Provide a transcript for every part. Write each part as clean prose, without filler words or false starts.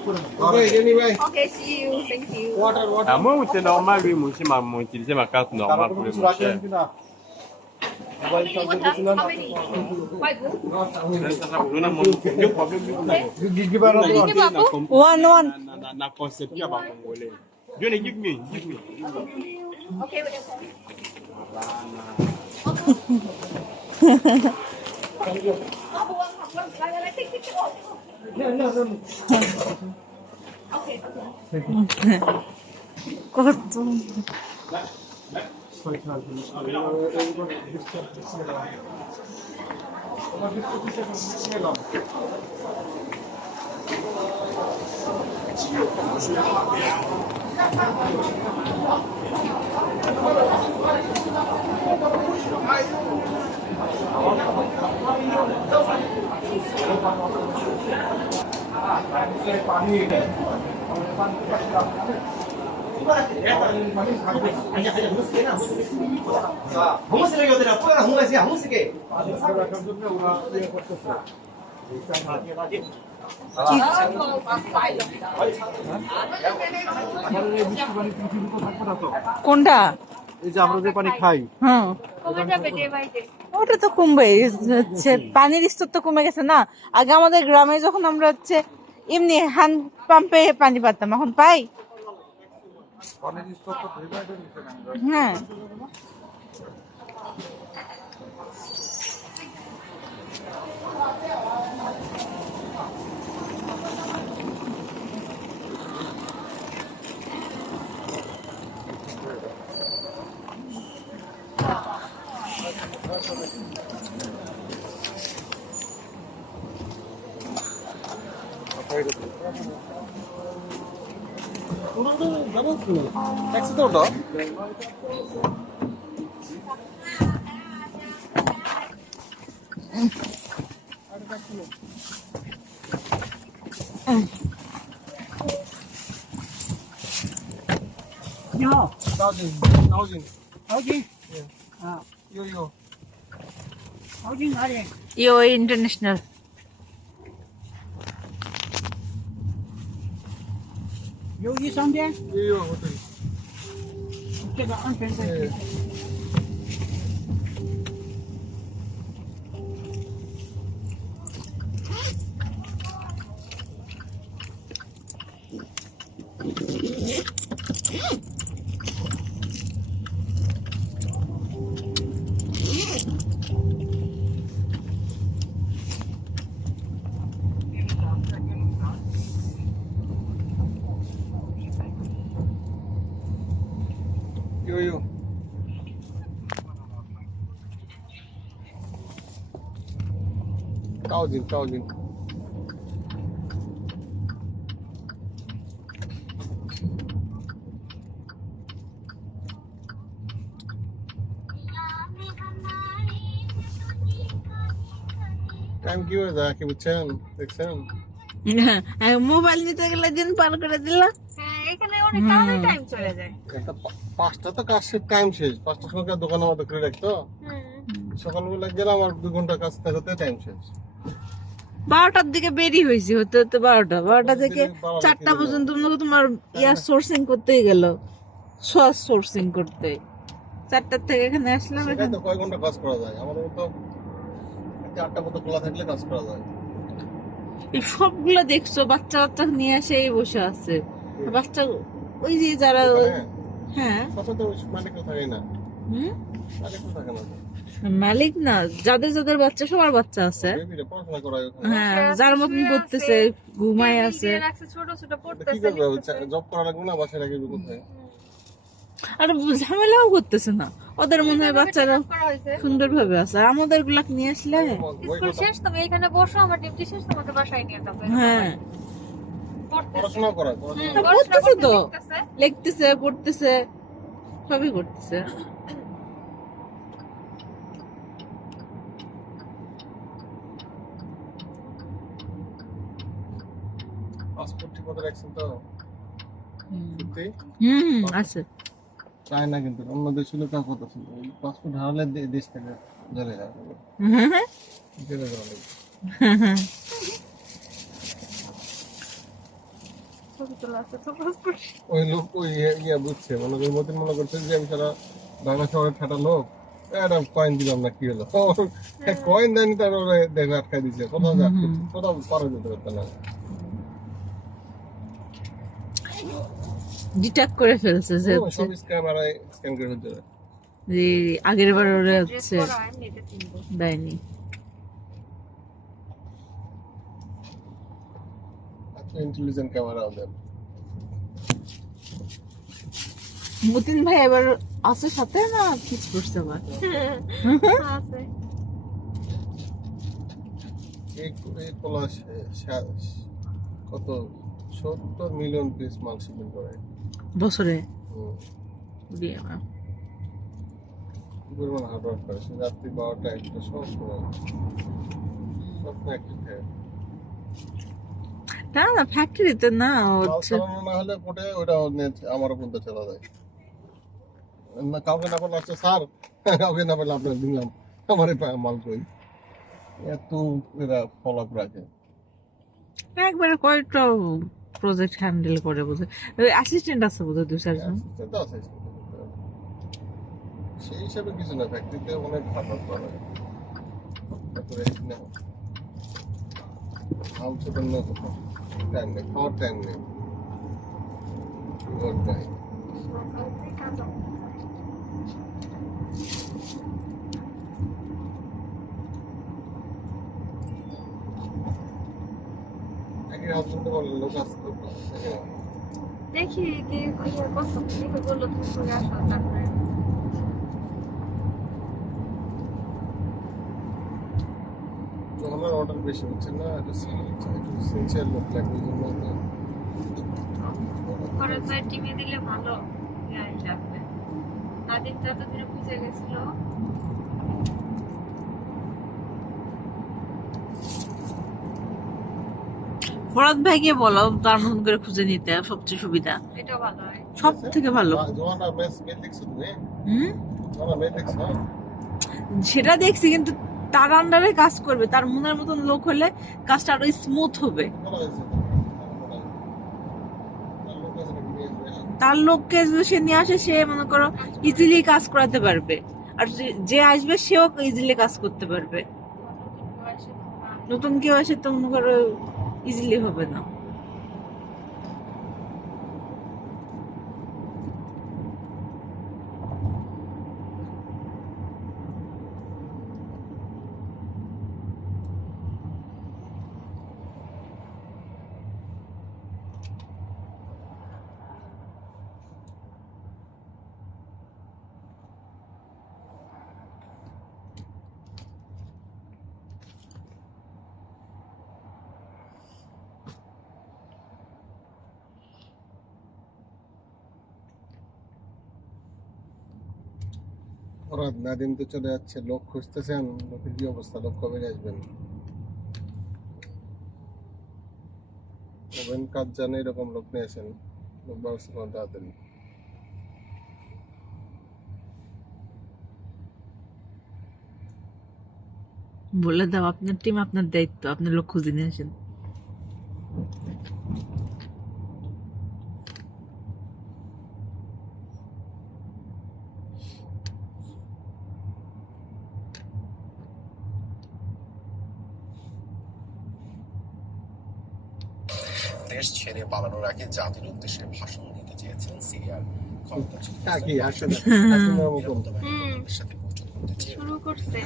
Okay, see you. Thank you. Moi, c'est normal, oui, moi aussi, moi, utiliser ma carte normale pour les moins cher. How many? 5 books? One. Na concept ya ba congolais. Johnny, give me. Okay, wait. কত কোনটা এই যে আমরা যে পানি খাই হ্যাঁ কমে যাবে ডে বাই ডে। ওটা তো কমবে হচ্ছে পানির স্তর তো কমে গেছে না। আগে আমাদের গ্রামে যখন আমরা হচ্ছে এমনি হ্যান্ড পাম্পে পানি পাতাম, এখন পাই। হ্যাঁ ট্যাক্সিতে ওটা ইও ইন্টারন্যাশনাল Taujin. টাইম কি হয়ে যায় কি বুঝছেন দেখছেন মোবাইল নিতে গেলে দিন পার করে দিল। হ্যাঁ, এখানে অনেক তাড়াতাড়ি টাইম চলে যায়। এটা 5টা তো কাজ শেষ, টাইম শেষ 5টার সময় দোকান আমাদের খুলে রাখতো, সকালবেলা গেলাম আর 2 ঘন্টা কাজ থাকতে টাইম শেষ। 12টার দিকে বেরি হয়েছে, হতে 12টা থেকে 4টা পর্যন্ত তোমার ইয়ার সোর্সিং করতেই গেল, সস সোর্সিং করতে। 4টার থেকে এখানে আসলাম। এখানে কয় ঘন্টা কাজ করা যায়? আমাদের তো 8টা পর্যন্ত খোলা থাকলে কাজ করা যায়। এই সবগুলো দেখছো বাচ্চা নিয়ে এসে বসে আছে বাচ্চা, ওই যে যারা হ্যাঁ মালিক থাকে না, মালিক থাকে না, মালিক না, যাদের বাচ্চা সবার বাচ্চা আছে, হ্যাঁ যার মতন করতেছে, ঘুমায় আছে, ছোট ছোট পড়তেছে, জব করা লাগবে না, বাসায় রাখবে কোথায়, আর ঝামেলাও করতেছে না। ওদের মনে হয় বাচ্চারা সুন্দর ভাবে আছে, আর আমাদের গুলা নিয়ে আসলে স্কুল শেষ, তুমি এখানে বসো, আমার ডিউটি শেষ, তোমাকে বাসায় নিয়ে যাবো। হ্যাঁ পড়াশোনা করা করতেছে তো, লিখতেছে, পড়তেছে, সবই করতেছে। পাসপোর্ট ঠিক মতো রাখছেন তো? আছে। চায় না কিন্তু অন্য দেশ হলে কাজ করতেছে, পাসপোর্ট হারালে দেশ থেকে চলে যায়, চলে যাওয়া লাগবে। ছবি তোলা আছে তো পাসপোর্ট। ওই লোক ওই ইয়া বুঝছে, মনে করি মতিন মনে করছে যে আমি সারা ঢাকা শহরে ঠাটা লোক, একটা কয়েন দিলাম না কি হলো, কয়েন দেয়নি তার ওরে দেখে আটকাই দিচ্ছে, কোথাও কোথাও পারা যেতে পারতো না। ডিটেক্ট করে ফেলছে যে ও, হচ্ছে সব ক্যামেরায় স্ক্যান করে ফেলতে হবে। যে আগের বার ওরা ড্রেস হচ্ছে পরা এমনিতে চিনবো। দেয়নি। এত ইন্টেলিজেন্ট ক্যামেরা ওদের। মতিন ভাই এবার আছে সাথে না কিস করছে আবার? আছে। এই কোলা কত 70 মিলিয়ন পিস মাল শিপমেন্ট করে বছরে হুম। দিয়ে আমার। কি পরিমাণ হার্ড ওয়ার্ক করে, সে রাত্রি 12টা একটা সব সময় স্বপ্ন একটি থাকে। না না ফ্যাক্টরিতে না মাল হচ্ছে চালানো না হলে পটে ওটা আমারও পর্যন্ত চলা যায় না, কাউকে না পারলে আচ্ছা স্যার, কাউকে না পারলে আপনার দিলাম, আমারই মাল কই, এত এরা ফলো আপ রাখে। একবারে কয়েকটা প্রজেক্ট হ্যান্ডেল করে বোধ অ্যাসিস্ট্যান্ট আছে বোধ 2-4 জন। Assistant আছে, সেই হিসাবে কিছু না, ফ্যাক্টরিতে অনেক খাবার করা হয়, তারপরে না আম ছোট না কোথাও টাইম নেই, খাওয়ার টাইম নেই। ওটাই আগে হাজবেন্ড বললো লোক আসতো, দেখি কি কত দেখে বললো তুমি করে আসো তারপরে। আমার অর্ডার বেশি হচ্ছে না, একটু সিনসিয়ার লোক লাগবে, এই জন্য খরচ হয় টিমে দিলে ভালো লাগবে। আদিত্যা তো ধীরে বুঝে গেছিল। ফরাদ ভাইকে বলো তার মতন করে খুঁজে নিতে, সবচেয়ে সুবিধা, এটা ভালো হয়। সব থেকে ভালো। জোয়ানা মেল দেখছো তুমি? হুম, জোয়ানা মেল দেখছো? সেটা দেখছি কিন্তু তার আন্ডারে কাজ করবে, তার মনের মতন লোক হলে কাজটা আরো স্মুথ হবে। ভালো হয়েছে। তার লোক আছে নাকি নিয়ে আসবে? তার লোককে যদি সে নিয়ে আসে, সে মনে করো ইজিলি কাজ করাতে পারবে, আর যে আসবে সেও ইজিলি কাজ করতে পারবে। নতুন কেউ আসে তো মনে করো ইজিলি হবে না। ওরা নাদিম তো চলে যাচ্ছে, লোক খুঁজতেছেন, লোকের কি অবস্থা, লোক কবে আসবেন? কাজ জানে এরকম লোক নিয়েছেন, লোক ব্যবস্থা করেন তাড়াতাড়ি। বলে দাও আপনার টিম, আপনার দায়িত্ব, আপনি লোক খুঁজে নিয়ে আসেন। দেশ ছেড়ে পালানোর আগে জাতির উদ্দেশ্যে ভাষণ দিতে চেয়েছেন সিরিয়ার ক্ষমতাচ্যুত কি আসলে হাসিনার মতন প্রধানমন্ত্রীর সাথে বৈঠক করতে চেয়ে শুরু করছে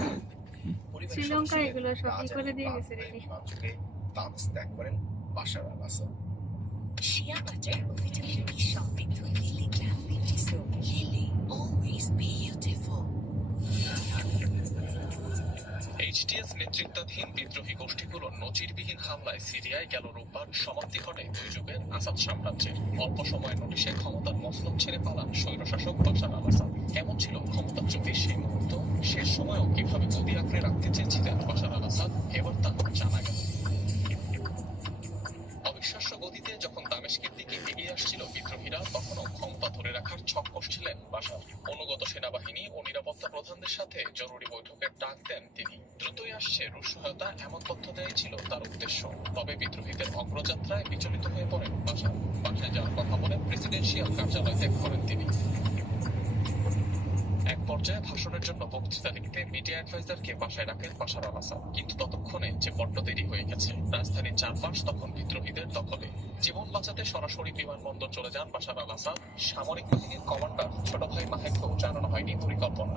পরিবারের শ্রীলঙ্কা সদস্যদের এগুলো সব কি করে দিয়ে গেছে রাজার রেডি। বিমানযোগে তাবস ত্যাগ করেন Bashar al Assad. Shea butter with vitamin B সমৃদ্ধ Lily glam beauty soap. Lily, always beautiful. HTS নেতৃত্বাধীন বিদ্রোহী গোষ্ঠীগুলোর নজিরবিহীন হামলায় সিরিয়ায় গেল রোববার সমাপ্তি ঘটে দুই যুগের আসাদ সাম্রাজ্যের। অল্প সময়ের নোটিশে ক্ষমতার মসনদ ছেড়ে পালান স্বৈরশাসক বাশার আল আসাদ। কেমন ছিল ক্ষমতাচ্যুতির সেই মুহূর্ত? শেষ সময়েও কিভাবে গদি আঁকড়ে রাখতে চেয়েছিলেন বাশার আল আসাদ, এবার তা জানা গেল। অবিশ্বাস্য গতিতে যখন দামেস্কের দিকে এগিয়ে আসছিল বিদ্রোহীরা, তখনও ক্ষমতা ধরে রাখার ছক কষছিলেন বাশার। অনুগত সেনাবাহিনী ও নিরাপত্তা প্রধানদের সাথে জরুরি বৈঠকের ডাক দেন তিনি। দ্রুতই আসছে রুশ সহায়তা, এমন তথ্য দেয় ছিল তার উদ্দেশ্য। তবে বিদ্রোহীদের অগ্রযাত্রায় বিচলিত হয়ে পড়েন বাশার। অফিসিয়াল কার্যালয় ত্যাগ করেন তিনি। এক পর্যায়ে ভাষণের জন্য বক্তৃতা লিখতে মিডিয়া অ্যাডভাইজারকে বাসায় রাখেন বাশার আল আসাদ, কিন্তু ততক্ষণে যে বড্ড দেরি হয়ে গেছে। রাজধানীর চারপাশ তখন বিদ্রোহীদের দখলে। জীবন বাঁচাতে সরাসরি বিমানবন্দর চলে যান বাশার আল আসাদ। সামরিক বাহিনীর কমান্ডার ছোট ভাই মাহেককেও জানানো হয়নি পরিকল্পনা।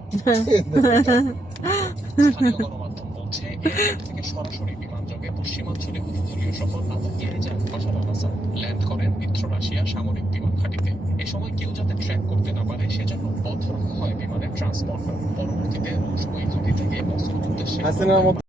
স্থানীয় গণমাধ্যম বলছে এয়ারপোর্ট থেকে সরাসরি বিমানযোগে পশ্চিমাঞ্চলে উপকূলীয় শহর আবুকিয়ায় যান বাশার আল আসাদ। ল্যান্ড করেন মিত্র রাশিয়া সামরিক বিমান ঘাঁটিতে। এ সময় কেউ যাতে ট্র্যাক করতে না পারে সেজন্য বন্ধ রাখা হয় বিমানের ট্রান্সপন্ডার। পরবর্তীতে রুশ ওই ঘাঁটি থেকে মস্কোর উদ্দেশ্যে হাসিনার মতো